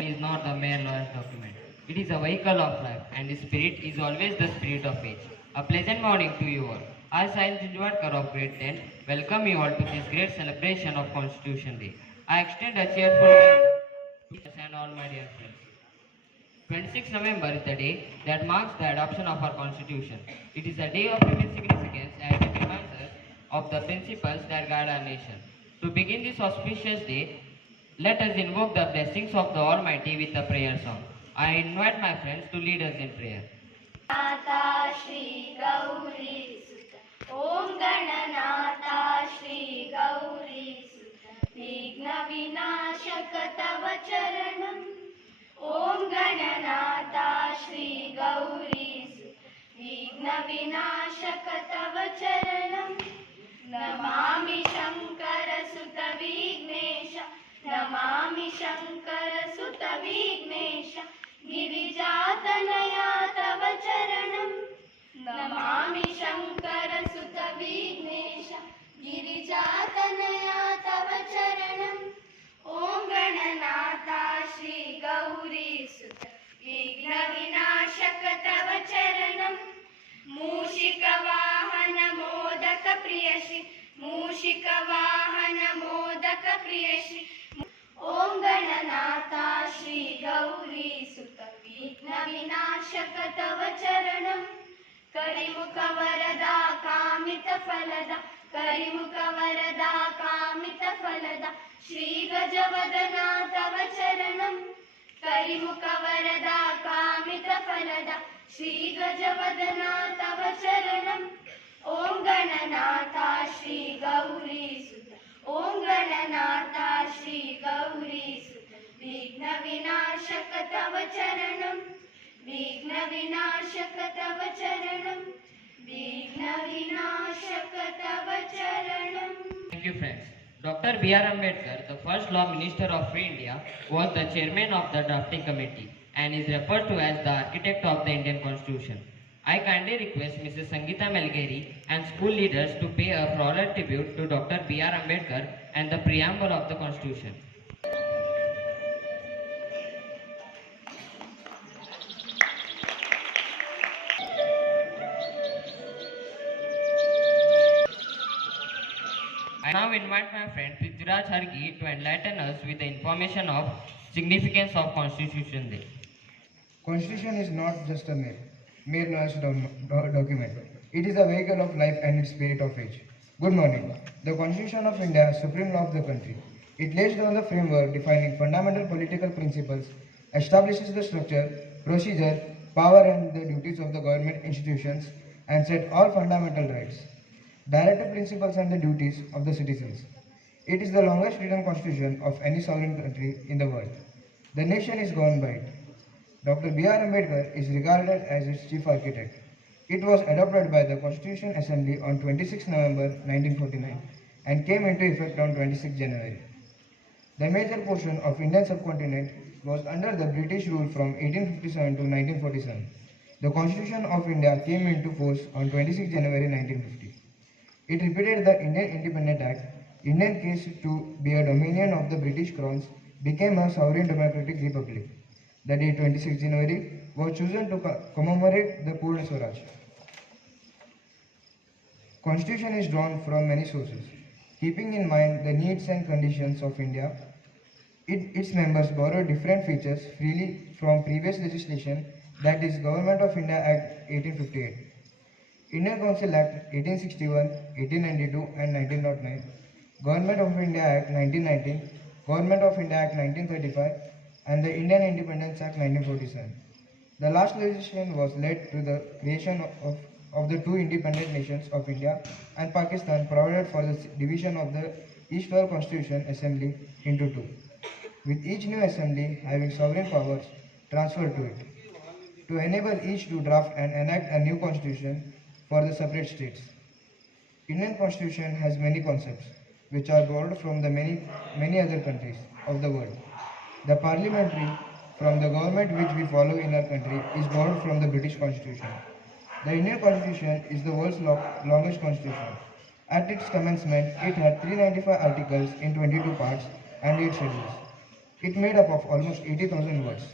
is not a mere lawyer's document. It is a vehicle of life, and its spirit is always the spirit of age. A pleasant morning to you all. I, Sahil Jinjwadkar of grade 10, welcome you all to this great celebration of Constitution Day. I extend a cheerful welcome to you and all my dear friends. 26 November is the day that marks the adoption of our Constitution. It is a day of immense significance as it reminds us of the principles that guide our nation. To begin this auspicious day, let us invoke the blessings of the Almighty with a prayer song. I invite my friends to lead us in prayer. नाथा श्री गौरी सुत ओम गणनाथा श्री गौरी सुत विघ्न विनाशक तव चरणम् ओम गणनाथा श्री गौरी सुत विघ्न विनाशक तव चरणम् नमामि शंकर सुत विघ्नेश नमामि शंकर सुत विघ्नेश गिरिजातनया तव चरणम् नमामि शंकर सुत विघ्नेश गिरिजातनया तव चरणम् ओम गणनाथा श्री गौरी सुत विघ्न विनाशक तव चरणम् मूषिक वाहन मोदक प्रियश्री मूषिक वाहन मोदक प्रियश्री ओम गणनाथा श्री गौरी सुत विघ्न विनाशक तव चरणम् करिमुख वरदा कामित फलदा करिमुख वरदा कामित फलदा श्री गजवदना तव चरणम् करिमुख वरदा कामित फलदा श्री गजवदना तव चरणम् ओम गणनाथा श्री गौरी सुत ओम गणनाथा श्री गौरी सुत विघ्न विनाशक तव चरणम् विघ्न विनाशक तव चरणम् विघ्न विनाशक तव चरणम्. Thank you, friends. Dr. B.R. Ambedkar, the first Law Minister of Free India, was the chairman of the drafting committee and is referred to as the architect of the Indian Constitution. I kindly request Mrs. Sangeeta Melgeri and school leaders to pay a floral tribute to Dr. B.R. Ambedkar and the preamble of the Constitution. I now invite my friend Prithviraj Hargi to enlighten us with the information of significance of Constitution Day. Constitution is not just a mere lawyer's document. It is a vehicle of life and its spirit of age. Good morning. The Constitution of India is supreme law of the country. It lays down the framework defining fundamental political principles, establishes the structure, procedure, power and the duties of the government institutions, and set all fundamental rights, directive principles and the duties of the citizens. It is the longest written constitution of any sovereign country in the world. The nation is governed by it. Dr. B.R. Ambedkar is regarded as its chief architect. It was adopted by the Constitution Assembly on 26 November 1949 and came into effect on 26 January. The major portion of Indian subcontinent was under the British rule from 1857 to 1947. The Constitution of India came into force on 26 January 1950. It repeated the Indian Independent Act. Indian case to be a dominion of the British Crowns became a sovereign democratic republic. The day 26 January was chosen to commemorate the Purna Swaraj. Constitution is drawn from many sources. Keeping in mind the needs and conditions of India, its members borrow different features freely from previous legislation, that is Government of India Act 1858, Indian Council Act 1861, 1892 and 1909, Government of India Act 1919, Government of India Act 1935 and the Indian Independence Act 1947. The last legislation was led to the creation of the two independent nations of India and Pakistan, provided for the division of the Eastward Constitution Assembly into two, with each new assembly having sovereign powers transferred to it, to enable each to draft and enact a new constitution for the separate states. Indian Constitution has many concepts which are borrowed from the many other countries of the world. The parliamentary, from the government which we follow in our country, is borrowed from the British Constitution. The Indian Constitution is the world's longest constitution. At its commencement, it had 395 articles in 22 parts and 8 schedules. It made up of almost 80,000 words.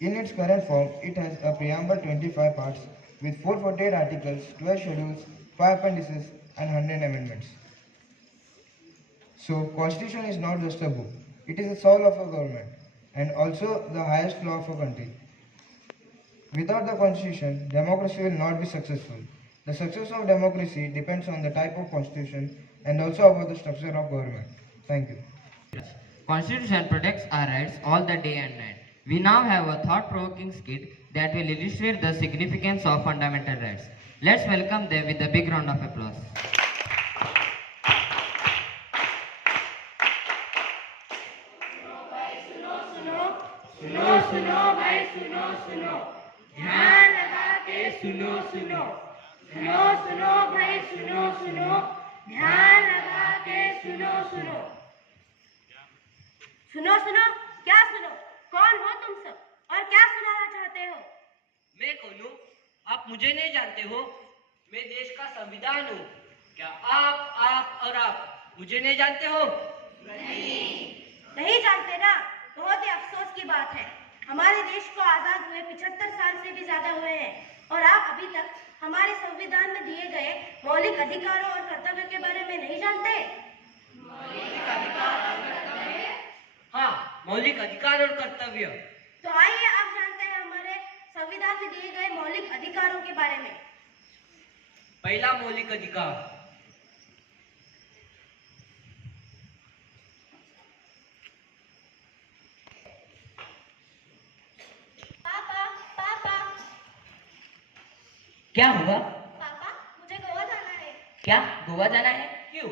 In its current form, it has a preamble 25 parts with 448 articles, 12 schedules, 5 appendices and 100 amendments. So, Constitution is not just a book, it is the soul of a government and also the highest law of a country. Without the Constitution, democracy will not be successful. The success of democracy depends on the type of Constitution and also about the structure of government. Thank you. Constitution protects our rights all the day and night. We now have a thought-provoking skit that will illustrate the significance of fundamental rights. Let's welcome them with a big round of applause. सुनो सुनो भाई सुनो सुनो ध्यान लगा के सुनो सुनो सुनो सुनो भाई सुनो सुनो ध्यान लगा के सुनो सुनो सुनो सुनो क्या सुनो कौन हो तुम सब और क्या सुनाना चाहते हो मैं कौन हूँ? आप मुझे नहीं जानते हो? मैं देश का संविधान हूँ। क्या आप और आप मुझे नहीं जानते हो? नहीं जानते ना बहुत ही अफसोस की बात है हमारे देश को आजाद हुए 75 साल से भी ज्यादा हुए हैं और आप अभी तक हमारे संविधान में दिए गए मौलिक अधिकारों और कर्तव्य के बारे में नहीं जानते हाँ, मौलिक अधिकार और कर्तव्य। तो आइए आप जानते हैं हमारे संविधान में दिए गए मौलिक अधिकारों के बारे में पहला मौलिक अधिकार, पापा पापा क्या हुआ? पापा मुझे गोवा जाना है क्या गोवा जाना है? क्यों?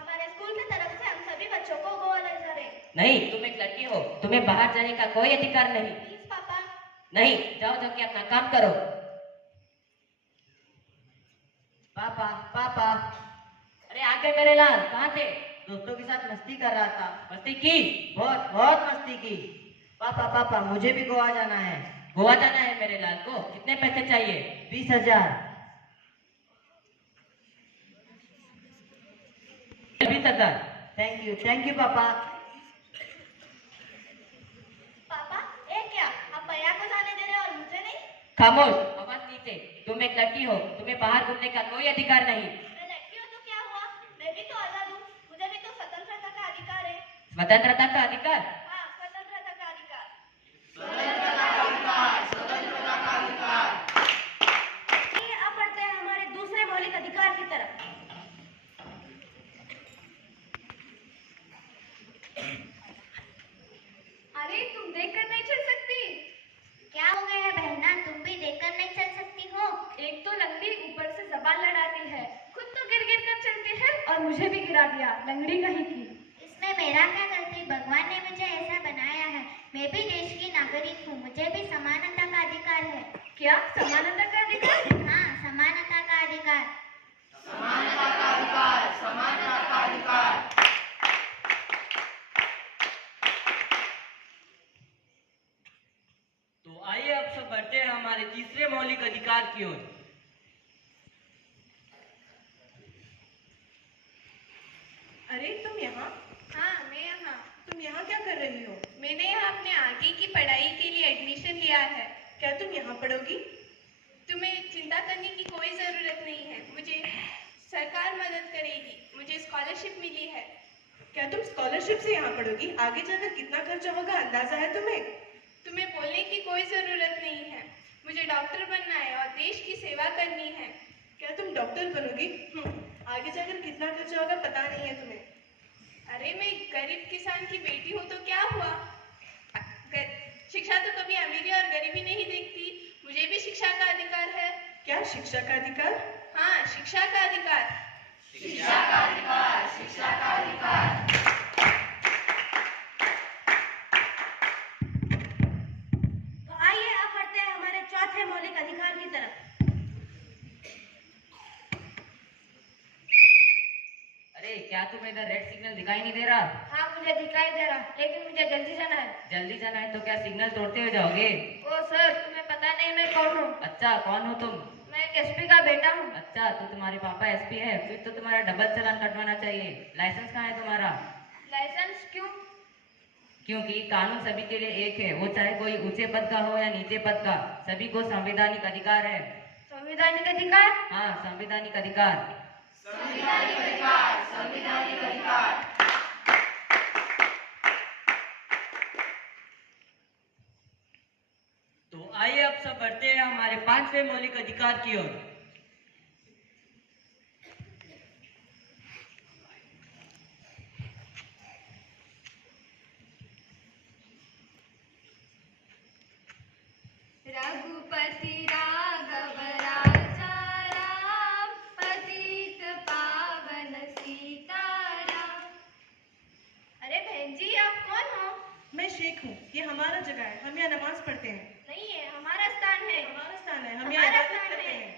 हमारे स्कूल की तरफ से हम सभी बच्चों को गोवा ले जा रहे हैं नहीं, तुम एक लड़की हो, तुम्हें बाहर जाने का कोई अधिकार नहीं। प्लीज पापा नहीं, जाओ जाके अपना काम करो। पापा पापा, अरे आके मेरे लाल, कहाँ थे? दोस्तों के साथ मस्ती कर रहा था। मस्ती की? बहुत बहुत मस्ती की। पापा पापा, मुझे भी गोवा जाना है। गोवा जाना है मेरे लाल को। कितने पैसे चाहिए? 20,000। 20,000। थैंक यू पापा। पापा ये क्या आप भैया को जाने दे रहे हो और मुझे नहीं खामोश, आवाज नीचे। तुम एक लड़की हो, तुम्हें बाहर घूमने का कोई अधिकार नहीं। मैं लड़की हूँ तो क्या हुआ मैं भी तो आजाद हूँ मुझे भी तो स्वतंत्रता का अधिकार है स्वतंत्रता का अधिकार? हाँ स्वतंत्रता का अधिकार आइए अब बढ़ते हैं हमारे दूसरे मौलिक अधिकार की तरफ अरे तुम देखकर नहीं चल सकती क्या हो गया है बहना तुम भी देखकर नहीं चल सकती हो एक तो लंगड़ी ऊपर से जबान लड़ाती है खुद तो गिर गिर कर चलती है और मुझे भी गिरा दिया लंगड़ी कहीं की इसमें मेरा क्या गलती भगवान ने मुझे ऐसा बनाया है मैं भी देश की नागरिक हूँ मुझे भी समानता का अधिकार है क्या समानता का अधिकार हाँ समानता का अधिकार तो आइए अब सब बढ़ते हैं हमारे तीसरे मौलिक अधिकार की ओर। अरे तुम यहाँ हाँ मैं यहाँ तुम यहाँ क्या कर रही हो? मैंने यहाँ अपने आगे की पढ़ाई के लिए एडमिशन लिया है क्या तुम यहाँ पढ़ोगी? तुम्हें चिंता करने की कोई ज़रूरत नहीं है मुझे सरकार मदद करेगी मुझे स्कॉलरशिप मिली है क्या तुम स्कॉलरशिप से यहाँ पढ़ोगी? आगे जाकर कितना खर्चा होगा अंदाजा है तुम्हें? तुम्हें बोलने की कोई ज़रूरत नहीं है मुझे डॉक्टर बनना है और देश की सेवा करनी है क्या तुम डॉक्टर बनोगी? आगे जाकर कितना खर्चा होगा पता नहीं है तुम्हें। अरे मैं गरीब किसान की बेटी हूँ तो क्या हुआ शिक्षा तो कभी अमीरी और गरीबी नहीं देखती मुझे भी शिक्षा का अधिकार है क्या शिक्षा का अधिकार? हाँ शिक्षा का अधिकार तो आइए अब बढ़ते हैं हमारे चौथे मौलिक अधिकार की तरफ अरे क्या तुम्हें इधर रेड सिग्नल दिखाई नहीं दे रहा? हाँ मुझे दिखाई दे रहा लेकिन मुझे जल्दी जाना है जल्दी जाना है तो क्या सिग्नल तोड़ते हुए जाओगे? ओ सर तुम्हें पता नहीं मैं कौन हूँ अच्छा, कौन हो तुम? मैं एक एसपी का बेटा हूँ अच्छा, तो तुम्हारे पापा एसपी है, फिर तो तुम्हारा डबल चालान कटवाना चाहिए। लाइसेंस कहाँ है तुम्हारा? लाइसेंस क्यों क्योंकि कानून सभी के लिए एक है, वो चाहे कोई ऊंचे पद का हो या नीचे पद का, सभी को संवैधानिक अधिकार है। संवैधानिक अधिकार। हाँ, संवैधानिक अधिकार। संवैधानिक अधिकार, संवैधानिक अधिकार। तो आइए अब सब बढ़ते हैं हमारे 5वें मौलिक अधिकार की ओर। रघुपति राघव राजा राम, पतित पावन सीताराम। अरे बहन जी, आप कौन हो? मैं शेख हूँ, ये हमारा जगह है, हम यहाँ नमाज पढ़ते हैं। नहीं है, हमारा स्थान है। हमारा स्थान है, हम यहाँ हमारा इबादत स्थान करते है। हैं।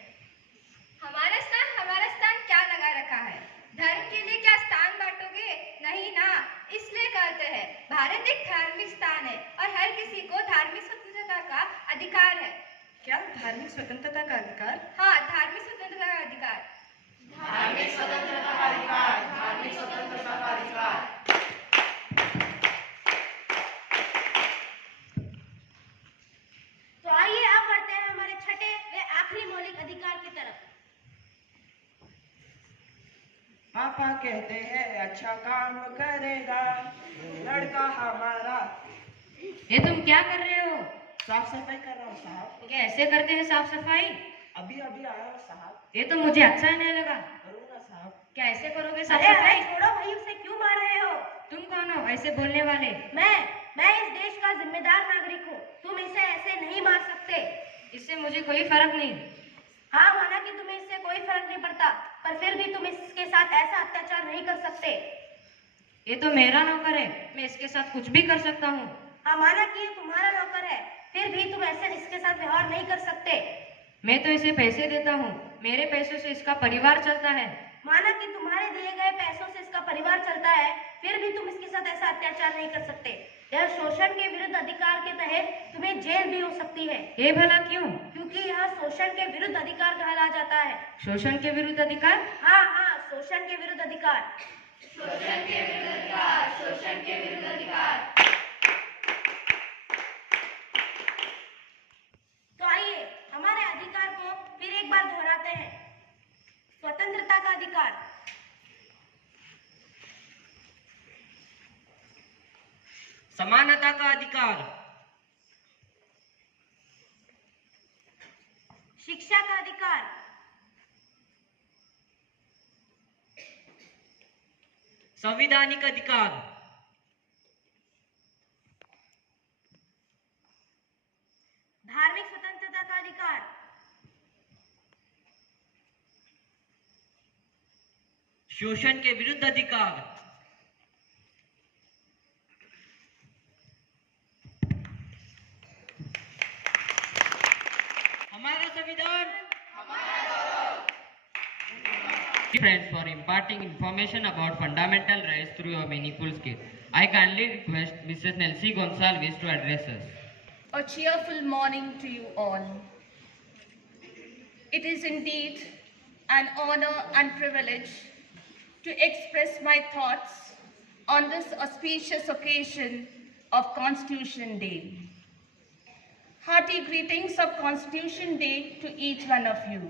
हमारा स्थान क्या लगा रखा है? धर्म के लिए क्या स्थान बांटोगे? नहीं ना, इसलिए कहते हैं भारत एक धार्मिक स्थान है और हर किसी को धार्मिक स्वतंत्रता का अधिकार है। क्या धार्मिक स्वतंत्रता का अधिकार? हाँ, धार्मिक स्वतंत्रता का अधिकार। धार्मिक स्वतंत्रता का अधिकार, धार्मिक स्वतंत्रता का अधिकार। तो आइए अब बढ़ते हैं हमारे छठे व आखिरी मौलिक अधिकार की तरफ। पापा कहते हैं अच्छा काम करेगा लड़का हमारा। ये तुम क्या कर रहे हो? साफ सफाई कर रहा हूँ साहब। क्या ऐसे करते हैं साफ सफाई? अभी अभी आया हूँ साहब। ये तो मुझे अच्छा नहीं लगा। करूँगा साहब। क्या ऐसे करोगे साफ अरे सफाई? छोड़ो भाई, उसे क्यों मार रहे हो? तुम कौन हो ऐसे बोलने वाले? मैं इस देश का जिम्मेदार नागरिक हूँ, तुम इसे ऐसे नहीं मार सकते। इससे मुझे कोई फर्क नहीं। हाँ, माना कि तुम्हें इससे कोई फर्क नहीं पड़ता, पर फिर भी तुम इसके साथ ऐसा अत्याचार नहीं कर सकते। ये तो मेरा नौकर है, मैं इसके साथ कुछ भी कर सकता हूँ। हाँ, माना कि ये तुम्हारा नौकर है, फिर भी तुम ऐसे इसके साथ व्यवहार नहीं कर सकते। मैं तो इसे पैसे देता हूँ, मेरे पैसों से इसका परिवार चलता है। माना कि तुम्हारे दिए गए पैसों से इसका परिवार चलता है, फिर भी तुम इसके साथ ऐसा अत्याचार नहीं कर सकते। यह शोषण के विरुद्ध अधिकार के तहत तुम्हें जेल भी हो सकती है। ये भला क्यों? क्योंकि यह शोषण के विरुद्ध अधिकार कहला जाता है। शोषण के विरुद्ध अधिकार? हाँ, शोषण के विरुद्ध अधिकार। शोषण के विरुद्ध अधिकार, शोषण के विरुद्ध अधिकार। तो आइए हमारे अधिकार को फिर एक बार दोहराते हैं। स्वतंत्रता का अधिकार, समानता का अधिकार, शिक्षा का अधिकार, संवैधानिक अधिकार, धार्मिक स्वतंत्रता का अधिकार, शोषण के विरुद्ध अधिकार, हमारा संविधान, Friends, for imparting information about fundamental rights through a meaningful skill, I kindly request Mrs. Nelsie Gonsalves to address us. A cheerful morning to you all. It is indeed an honor and privilege to express my thoughts on this auspicious occasion of Constitution Day. Hearty greetings of Constitution Day to each one of you.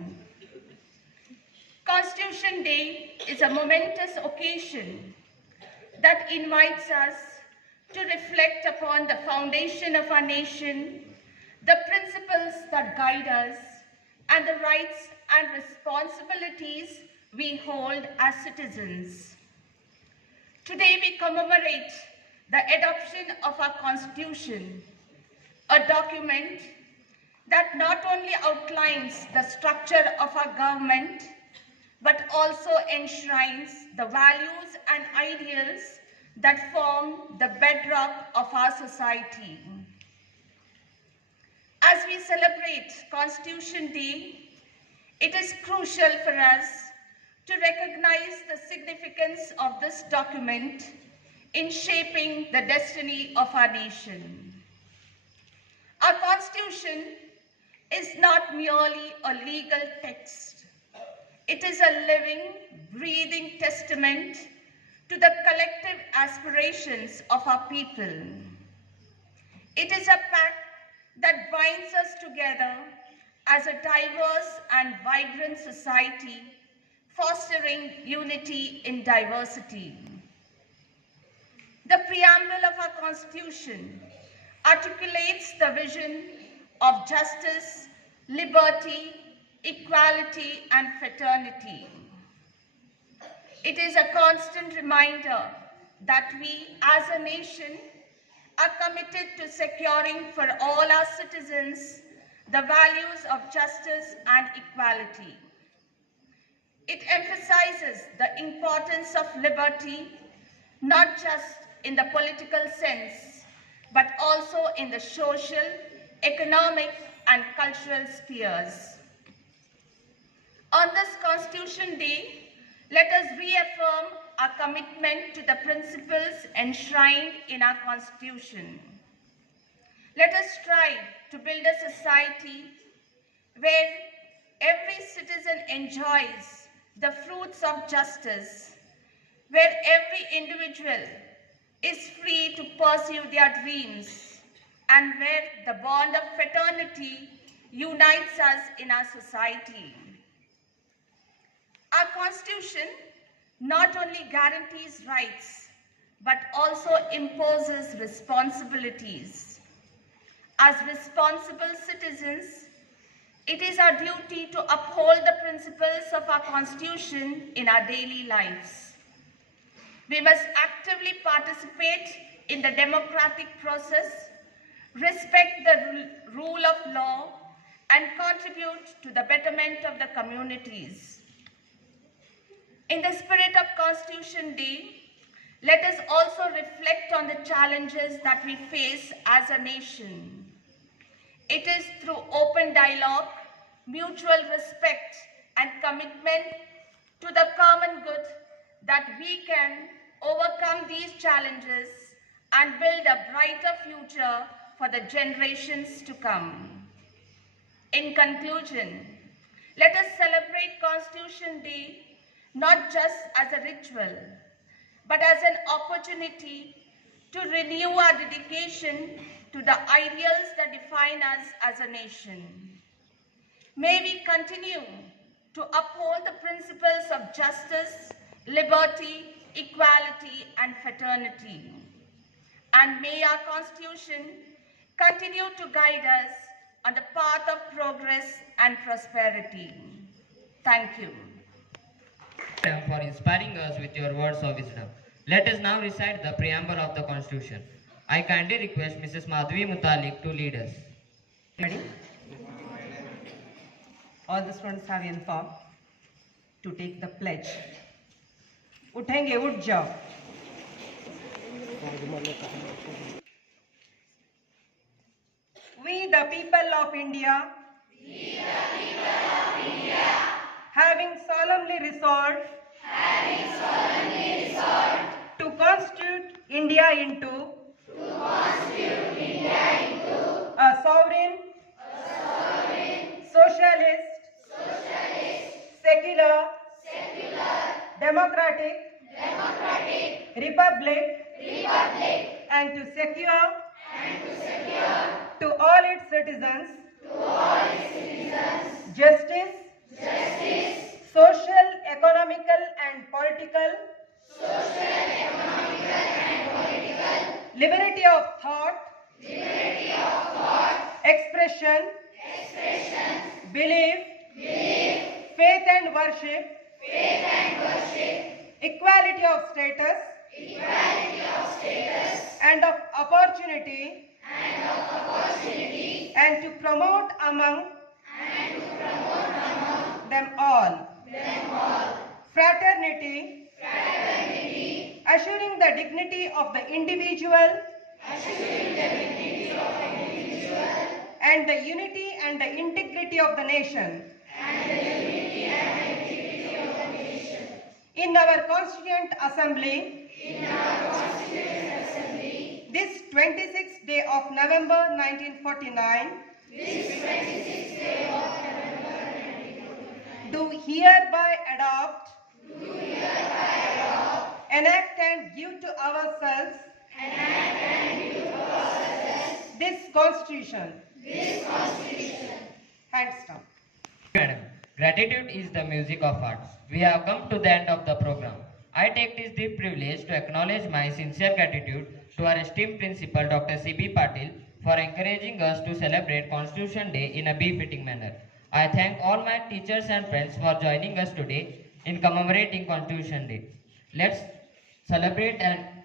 Constitution Day is a momentous occasion that invites us to reflect upon the foundation of our nation, the principles that guide us, and the rights and responsibilities we hold as citizens. Today we commemorate the adoption of our Constitution, a document that not only outlines the structure of our government, but also enshrines the values and ideals that form the bedrock of our society. As we celebrate Constitution Day, it is crucial for us to recognize the significance of this document in shaping the destiny of our nation. Our Constitution is not merely a legal text. It is a living, breathing testament to the collective aspirations of our people. It is a pact that binds us together as a diverse and vibrant society, fostering unity in diversity. The preamble of our Constitution articulates the vision of justice, liberty, equality, and fraternity. It is a constant reminder that we as a nation are committed to securing for all our citizens the values of justice and equality. It emphasizes the importance of liberty, not just in the political sense, but also in the social, economic, and cultural spheres. On this Constitution Day, let us reaffirm our commitment to the principles enshrined in our Constitution. Let us strive to build a society where every citizen enjoys the fruits of justice, where every individual is free to pursue their dreams, and where the bond of fraternity unites us in our society. Our Constitution not only guarantees rights, but also imposes responsibilities. As responsible citizens, it is our duty to uphold the principles of our Constitution in our daily lives. We must actively participate in the democratic process, respect the rule of law, and contribute to the betterment of the communities. In the spirit of Constitution Day, let us also reflect on the challenges that we face as a nation. It is through open dialogue, mutual respect, and commitment to the common good that we can overcome these challenges and build a brighter future for the generations to come. In conclusion, let us celebrate Constitution Day not just as a ritual, but as an opportunity to renew our dedication to the ideals that define us as a nation. May we continue to uphold the principles of justice, liberty, equality, and fraternity. And may our Constitution continue to guide us on the path of progress and prosperity. Thank you. For inspiring us with your words of wisdom. Let us now recite the preamble of the Constitution. I kindly request Mrs. Madhvi Mutalik to lead us. Ready? All the students have informed to take the pledge. उठेंगे उठ जाओ. We the people of India, having solemnly resolved to constitute India into a sovereign, socialist, secular, democratic, republic, and to secure to all its citizens justice, social, economical, and political liberty of thought, expression, belief, faith and worship, equality of status, and of opportunity, and to promote among them all fraternity, assuring the dignity of the individual and the unity and the integrity of the nation. In our Constituent Assembly, this 26th day of November 1949, do hereby adopt, enact and give to ourselves this Constitution. Hands down. Madam, gratitude is the music of hearts. We have come to the end of the program. I take this deep privilege to acknowledge my sincere gratitude to our esteemed principal, Dr. C.B. Patil, for encouraging us to celebrate Constitution Day in a befitting manner. I thank all my teachers and friends for joining us today in commemorating Constitution Day. Let's celebrate and